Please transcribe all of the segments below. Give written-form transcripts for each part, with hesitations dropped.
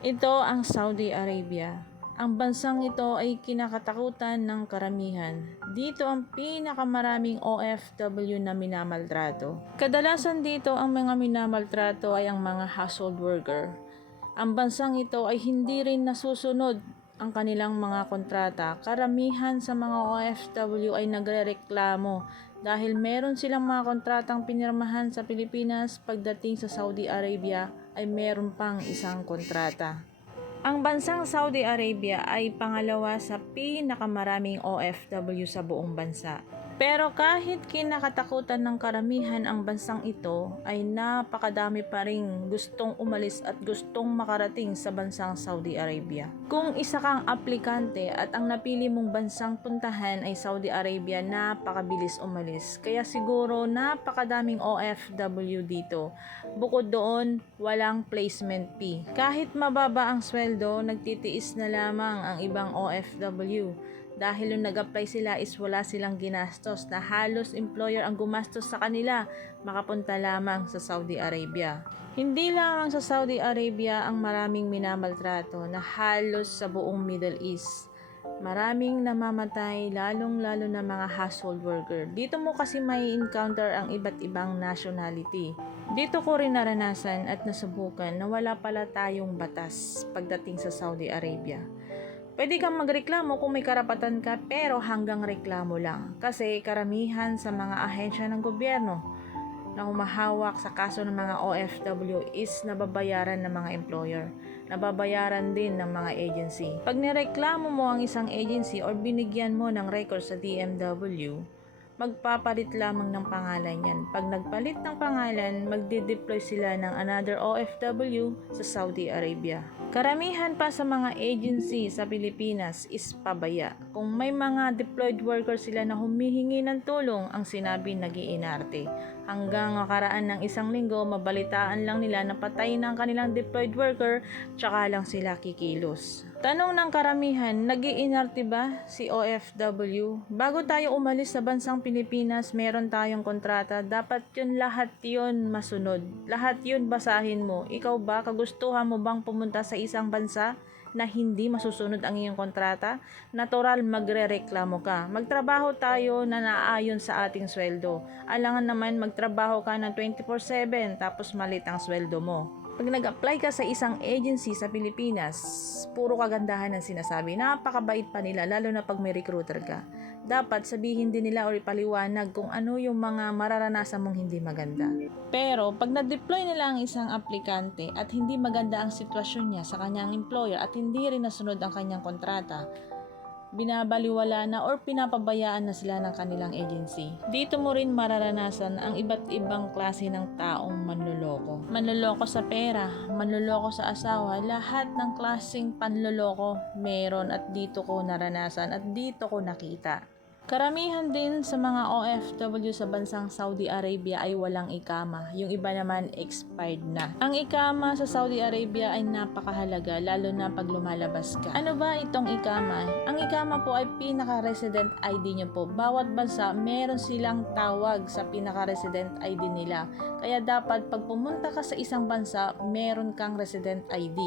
Ito ang Saudi Arabia. Ang bansang ito ay kinakatakutan ng karamihan. Dito ang pinakamaraming OFW na minamaltrato. Kadalasan dito ang mga minamaltrato ay ang mga household worker. Ang bansang ito ay hindi rin nasusunod ang kanilang mga kontrata. Karamihan sa mga OFW ay nagrereklamo dahil meron silang mga kontratang pinirmahan sa Pilipinas, pagdating sa Saudi Arabia ay meron pang isang kontrata. Ang bansang Saudi Arabia ay pangalawa sa pinakamaraming OFW sa buong bansa. Pero kahit kinakatakutan ng karamihan ang bansang ito, ay napakadami pa ring gustong umalis at gustong makarating sa bansang Saudi Arabia. Kung isa kang aplikante at ang napili mong bansang puntahan ay Saudi Arabia, napakabilis umalis. Kaya siguro napakadaming OFW dito. Bukod doon, walang placement fee. Kahit mababa ang sweldo, nagtitiis na lamang ang ibang OFW. Dahil nung nag-apply sila is wala silang ginastos, na halos employer ang gumastos sa kanila, makapunta lamang sa Saudi Arabia. Hindi lamang sa Saudi Arabia ang maraming minamaltrato, na halos sa buong Middle East. Maraming namamatay, lalong-lalo na mga household worker. Dito mo kasi may encounter ang iba't ibang nationality. Dito ko rin naranasan at nasubukan na wala pala tayong batas pagdating sa Saudi Arabia. Pwede kang magreklamo kung may karapatan ka, pero hanggang reklamo lang. Kasi karamihan sa mga ahensya ng gobyerno na humahawak sa kaso ng mga OFW is nababayaran ng mga employer. Nababayaran din ng mga agency. Pag nireklamo mo ang isang agency or binigyan mo ng record sa DMW, magpapalit lamang ng pangalan yan. Pag nagpalit ng pangalan, magde-deploy sila ng another OFW sa Saudi Arabia. Karamihan pa sa mga agency sa Pilipinas is pabaya. Kung may mga deployed worker sila na humihingi ng tulong, ang sinabi nag-iinarte. Hanggang makaraan ng isang linggo, mabalitaan lang nila na patay ng kanilang deployed worker, tsaka lang sila kikilos. Tanong ng karamihan, nag-iinarte ba si OFW? Bago tayo umalis sa bansang Pilipinas, meron tayong kontrata. Dapat yun, lahat yun masunod. Lahat yun basahin mo. Ikaw ba, kagustuhan mo bang pumunta sa isang bansa na hindi masusunod ang iyong kontrata? Natural, magrereklamo ka. Magtrabaho tayo na naayon sa ating sweldo. Alangan naman magtrabaho ka ng 24/7 tapos malit ang sweldo mo. Pag nag-apply ka sa isang agency sa Pilipinas, puro kagandahan ang sinasabi. Napakabait pa nila, lalo na pag may recruiter ka. Dapat sabihin din nila o ipaliwanag kung ano yung mga mararanasan mong hindi maganda. Pero pag na-deploy nila ang isang aplikante at hindi maganda ang sitwasyon niya sa kanyang employer at hindi rin nasunod ang kanyang kontrata, binabaliwala na or pinapabayaan na sila ng kanilang agency. Dito mo rin mararanasan ang iba't ibang klase ng taong manloloko. Manloloko sa pera, manloloko sa asawa, lahat ng klaseng panloloko meron at dito ko naranasan at dito ko nakita. Karamihan din sa mga OFW sa bansang Saudi Arabia ay walang ikama. Yung iba naman expired na. Ang ikama sa Saudi Arabia ay napakahalaga, lalo na pag lumalabas ka. Ano ba itong ikama? Ang ikama po ay pinaka-resident ID nyo po. Bawat bansa meron silang tawag sa pinaka-resident ID nila. Kaya dapat pag pumunta ka sa isang bansa, meron kang resident ID.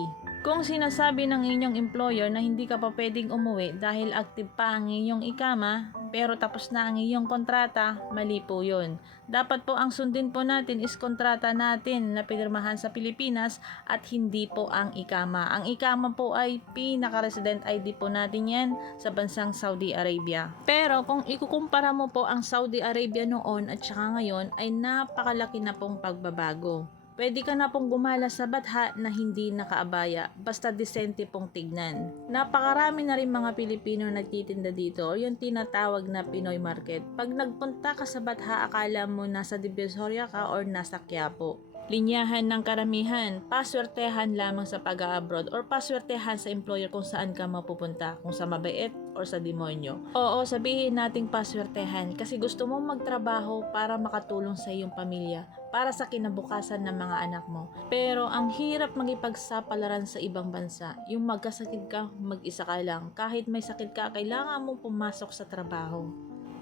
Kung sinasabi ng inyong employer na hindi ka pa pwedeng umuwi dahil active pa ang inyong ikama, pero tapos na ang iyong kontrata, mali po yun. Dapat po ang sundin po natin is kontrata natin na pinirmahan sa Pilipinas at hindi po ang ikama. Ang ikama po ay pinaka-resident ID po natin yan sa bansang Saudi Arabia. Pero kung ikukumpara mo po ang Saudi Arabia noon at saka ngayon, ay napakalaki na pong pagbabago. Pwede ka na pong gumala sa batha na hindi nakaabaya, basta disente pong tignan. Napakarami na rin mga Pilipino nagtitinda dito, o yung tinatawag na Pinoy market. Pag nagpunta ka sa batha, akala mo nasa Divisoria ka or nasa Quiapo. Linyahan ng karamihan, paswertehan lamang sa pag-abroad or paswertehan sa employer kung saan ka mapupunta, kung sa mabait or sa demonyo. Oo, sabihin nating paswertehan kasi gusto mong magtrabaho para makatulong sa iyong pamilya, para sa kinabukasan ng mga anak mo. Pero ang hirap makipagsapalaran sa ibang bansa, yung magkasakit ka, mag-isa ka lang. Kahit may sakit ka, kailangan mong pumasok sa trabaho.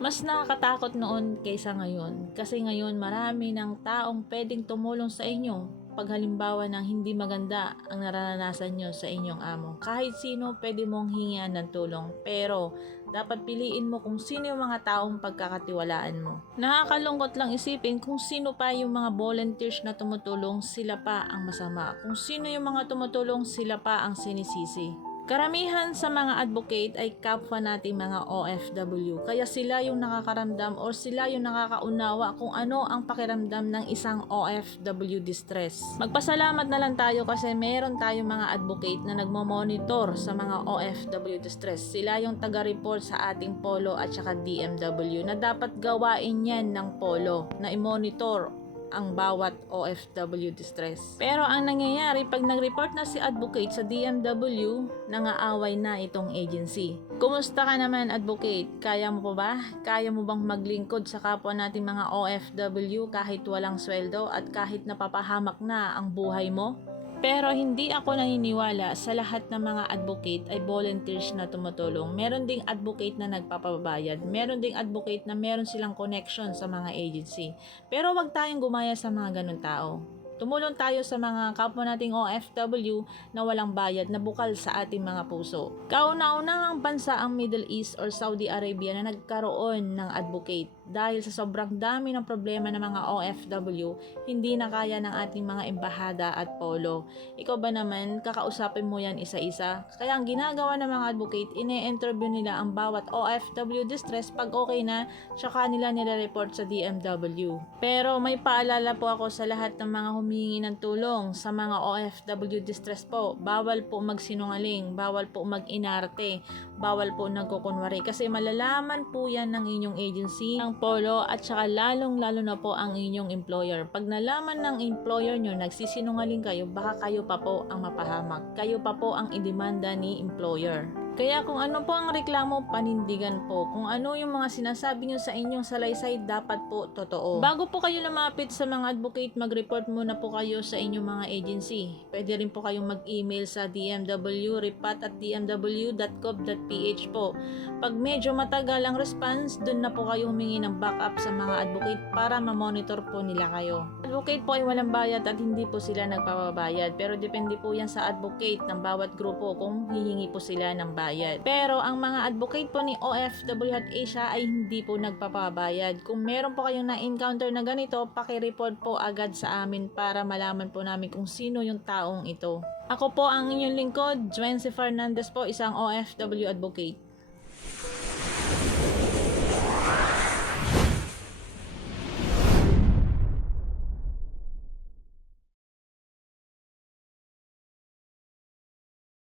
Mas nakakatakot noon kaysa ngayon kasi ngayon marami ng taong pwedeng tumulong sa inyo pag halimbawa ng hindi maganda ang nararanasan nyo sa inyong amo. Kahit sino pwede mong hingian ng tulong, pero dapat piliin mo kung sino yung mga taong pagkakatiwalaan mo. Nakakalungkot lang isipin kung sino pa yung mga volunteers na tumutulong, sila pa ang masama. Kung sino yung mga tumutulong, sila pa ang sinisisi. Karamihan sa mga advocate ay kapwa nating mga OFW, kaya sila yung nakakaramdam or sila yung nakakaunawa kung ano ang pakiramdam ng isang OFW distress. Magpasalamat na lang tayo kasi meron tayong mga advocate na nagmo-monitor sa mga OFW distress. Sila yung taga-report sa ating polo at saka DMW na dapat gawain yan ng polo na i-monitor ang bawat OFW distress. Pero ang nangyayari pag nag-report na si advocate sa DMW, nangaaway na itong agency. Kumusta ka naman advocate? Kaya mo pa ba? Kaya mo bang maglingkod sa kapwa nating mga OFW kahit walang sweldo at kahit napapahamak na ang buhay mo? Pero hindi ako naniniwala sa lahat ng mga advocate ay volunteers na tumutulong. Meron ding advocate na nagpapabayad. Meron ding advocate na meron silang connection sa mga agency. Pero wag tayong gumaya sa mga ganun tao. Tumulong tayo sa mga kapwa nating OFW na walang bayad na bukal sa ating mga puso. Kauna-unahang bansa ang Middle East or Saudi Arabia na nagkaroon ng advocate. Dahil sa sobrang dami ng problema ng mga OFW, hindi na kaya ng ating mga embahada at polo. Ikaw ba naman, kakausapin mo yan isa-isa? Kaya ang ginagawa ng mga advocate, ine-interview nila ang bawat OFW distress pag okay na, tsaka nila nire-report sa DMW. Pero may paalala po ako sa lahat ng mga humingi ng tulong sa mga OFW distress po. Bawal po magsinungaling, bawal po mag-inarte, bawal po nagkukunwari kasi malalaman po yan ng inyong agency, ng polo at saka lalong-lalo na po ang inyong employer. Pag nalaman ng employer nyo nagsisinungaling kayo, baka kayo pa po ang mapahamak. Kayo pa po ang idemanda ni employer. Kaya kung ano po ang reklamo, panindigan po. Kung ano yung mga sinasabi nyo sa inyong salaysay, dapat po totoo. Bago po kayo lumapit sa mga advocate, mag-report muna po kayo sa inyong mga agency. Pwede rin po kayong mag-email sa dmw@dmw.gov.ph po. Pag medyo matagal ang response, dun na po kayo humingi ng backup sa mga advocate para ma-monitor po nila kayo. Advocate po ay walang bayad at hindi po sila nagpapabayad. Pero depende po yan sa advocate ng bawat grupo kung hihingi po sila ng bayad. Pero ang mga advocate po ni OFW at Asia ay hindi po nagpapabayad. Kung meron po kayong na-encounter na ganito, paki-report po agad sa amin para malaman po namin kung sino yung taong ito. Ako po ang inyong lingkod, Juency Fernandez po, isang OFW advocate.